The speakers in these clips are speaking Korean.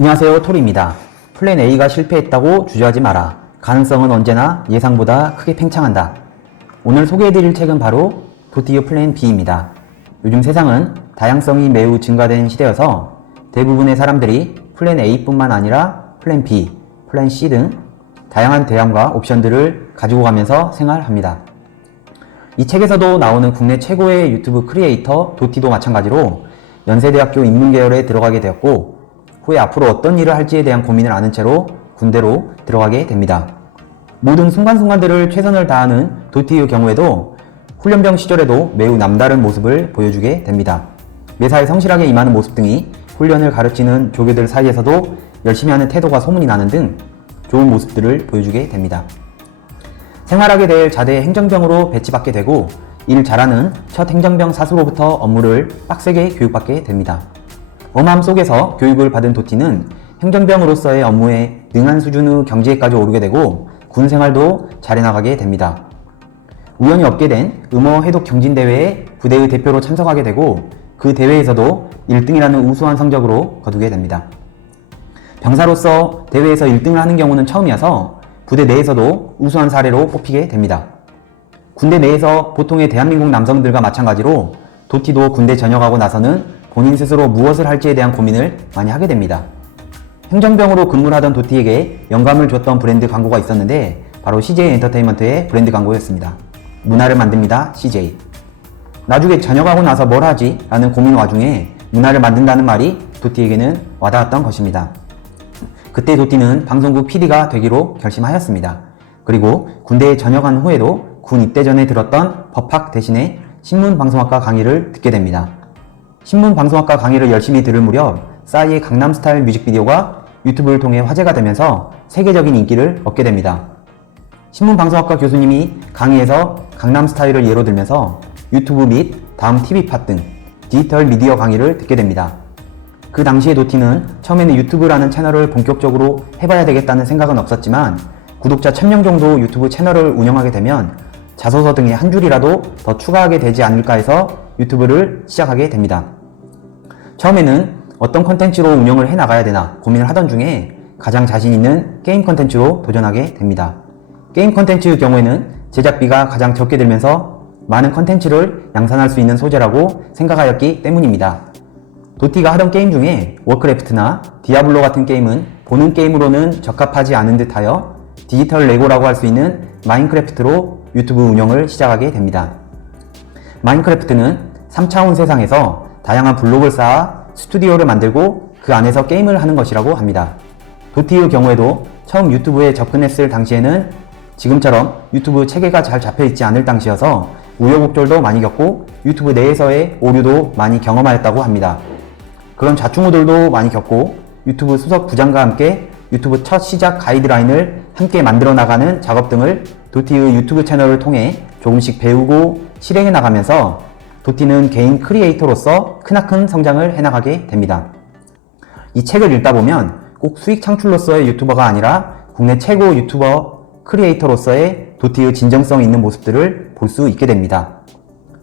안녕하세요, 토리입니다. 플랜 A가 실패했다고 주저하지 마라. 가능성은 언제나 예상보다 크게 팽창한다. 오늘 소개해드릴 책은 바로 도티유 플랜 B입니다. 요즘 세상은 다양성이 매우 증가된 시대여서 대부분의 사람들이 플랜 A뿐만 아니라 플랜 B, 플랜 C 등 다양한 대안과 옵션들을 가지고 가면서 생활합니다. 이 책에서도 나오는 국내 최고의 유튜브 크리에이터 도티도 마찬가지로 연세대학교 인문계열에 들어가게 되었고 후에 앞으로 어떤 일을 할지에 대한 고민을 아는 채로 군대로 들어가게 됩니다. 모든 순간순간들을 최선을 다하는 도티의 경우에도 훈련병 시절에도 매우 남다른 모습을 보여주게 됩니다. 매사에 성실하게 임하는 모습 등이 훈련을 가르치는 조교들 사이에서도 열심히 하는 태도가 소문이 나는 등 좋은 모습들을 보여주게 됩니다. 생활하게 될 자대 행정병으로 배치받게 되고 일 잘하는 첫 행정병 사수로부터 업무를 빡세게 교육받게 됩니다. 엄함 속에서 교육을 받은 도티는 행정병으로서의 업무에 능한 수준의 경지에까지 오르게 되고 군 생활도 잘해나가게 됩니다. 우연히 얻게 된 음어 해독 경진대회에 부대의 대표로 참석하게 되고 그 대회에서도 1등이라는 우수한 성적으로 거두게 됩니다. 병사로서 대회에서 1등을 하는 경우는 처음이어서 부대 내에서도 우수한 사례로 뽑히게 됩니다. 군대 내에서 보통의 대한민국 남성들과 마찬가지로 도티도 군대 전역하고 나서는 본인 스스로 무엇을 할지에 대한 고민을 많이 하게 됩니다. 행정병으로 근무를 하던 도티에게 영감을 줬던 브랜드 광고가 있었는데 바로 CJ 엔터테인먼트의 브랜드 광고였습니다. 문화를 만듭니다, CJ. 나중에 전역하고 나서 뭘 하지? 라는 고민 와중에 문화를 만든다는 말이 도티에게는 와닿았던 것입니다. 그때 도티는 방송국 PD가 되기로 결심하였습니다. 그리고 군대에 전역한 후에도 군 입대 전에 들었던 법학 대신에 신문방송학과 강의를 듣게 됩니다. 신문방송학과 강의를 열심히 들을 무렵 싸이의 강남스타일 뮤직비디오가 유튜브를 통해 화제가 되면서 세계적인 인기를 얻게 됩니다. 신문방송학과 교수님이 강의에서 강남스타일을 예로 들면서 유튜브 및 다음 TV팟 등 디지털 미디어 강의를 듣게 됩니다. 그 당시에 도티는 처음에는 유튜브라는 채널을 본격적으로 해봐야 되겠다는 생각은 없었지만 구독자 1000명 정도 유튜브 채널을 운영하게 되면 자소서 등에 한 줄이라도 더 추가하게 되지 않을까 해서 유튜브를 시작하게 됩니다. 처음에는 어떤 컨텐츠로 운영을 해나가야 되나 고민을 하던 중에 가장 자신 있는 게임 컨텐츠로 도전하게 됩니다. 게임 컨텐츠의 경우에는 제작비가 가장 적게 들면서 많은 컨텐츠를 양산할 수 있는 소재라고 생각하였기 때문입니다. 도티가 하던 게임 중에 워크래프트나 디아블로 같은 게임은 보는 게임으로는 적합하지 않은 듯하여 디지털 레고라고 할 수 있는 마인크래프트로 유튜브 운영을 시작하게 됩니다. 마인크래프트는 3차원 세상에서 다양한 블록을 쌓아 스튜디오를 만들고 그 안에서 게임을 하는 것이라고 합니다. 도티의 경우에도 처음 유튜브에 접근했을 당시에는 지금처럼 유튜브 체계가 잘 잡혀있지 않을 당시여서 우여곡절도 많이 겪고 유튜브 내에서의 오류도 많이 경험하였다고 합니다. 그런 좌충우돌도 많이 겪고 유튜브 수석 부장과 함께 유튜브 첫 시작 가이드라인을 함께 만들어 나가는 작업 등을 도티의 유튜브 채널을 통해 조금씩 배우고 실행해 나가면서 도티는 개인 크리에이터로서 크나큰 성장을 해나가게 됩니다. 이 책을 읽다 보면 꼭 수익 창출로서의 유튜버가 아니라 국내 최고 유튜버 크리에이터로서의 도티의 진정성 있는 모습들을 볼 수 있게 됩니다.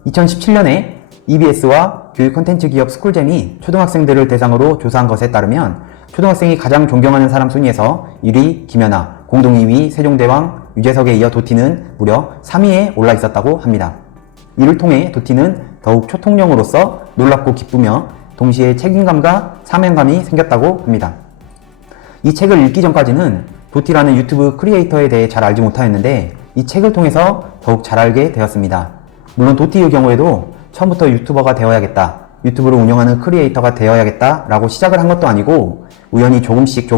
2017년에 EBS와 교육 콘텐츠 기업 스쿨잼이 초등학생들을 대상으로 조사한 것에 따르면 초등학생이 가장 존경하는 사람 순위에서 1위 김연아, 공동 2위 세종대왕, 유재석에 이어 도티는 무려 3위에 올라 있었다고 합니다. 이를 통해 도티는 더욱 초통령으로서 놀랍고 기쁘며 동시에 책임감과 사명감이 생겼다고 합니다. 이 책을 읽기 전까지는 도티라는 유튜브 크리에이터에 대해 잘 알지 못하였는데 이 책을 통해서 더욱 잘 알게 되었습니다. 물론 도티의 경우에도 처음부터 유튜버가 되어야겠다, 유튜브를 운영하는 크리에이터가 되어야겠다 라고 시작을 한 것도 아니고 우연히 조금씩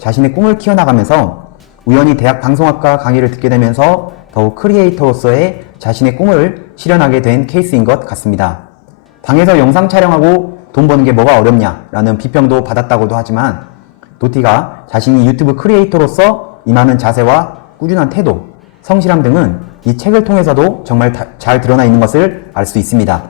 자신의 꿈을 키워나가면서 우연히 대학 방송학과 강의를 듣게 되면서 더욱 크리에이터로서의 자신의 꿈을 실현하게 된 케이스인 것 같습니다. 방에서 영상 촬영하고 돈 버는 게 뭐가 어렵냐 라는 비평도 받았다고도 하지만 도티가 자신이 유튜브 크리에이터로서 임하는 자세와 꾸준한 태도, 성실함 등은 이 책을 통해서도 정말 잘 드러나 있는 것을 알 수 있습니다.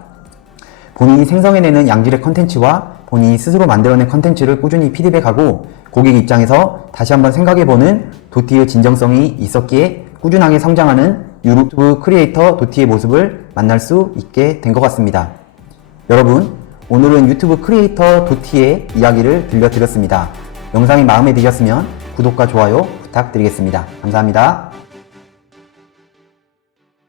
본인이 생성해내는 양질의 컨텐츠와 본인이 스스로 만들어낸 컨텐츠를 꾸준히 피드백하고 고객 입장에서 다시 한번 생각해보는 도티의 진정성이 있었기에 꾸준하게 성장하는 유튜브 크리에이터 도티의 모습을 만날 수 있게 된 것 같습니다. 여러분, 오늘은 유튜브 크리에이터 도티의 이야기를 들려드렸습니다. 영상이 마음에 드셨으면 구독과 좋아요 부탁드리겠습니다. 감사합니다.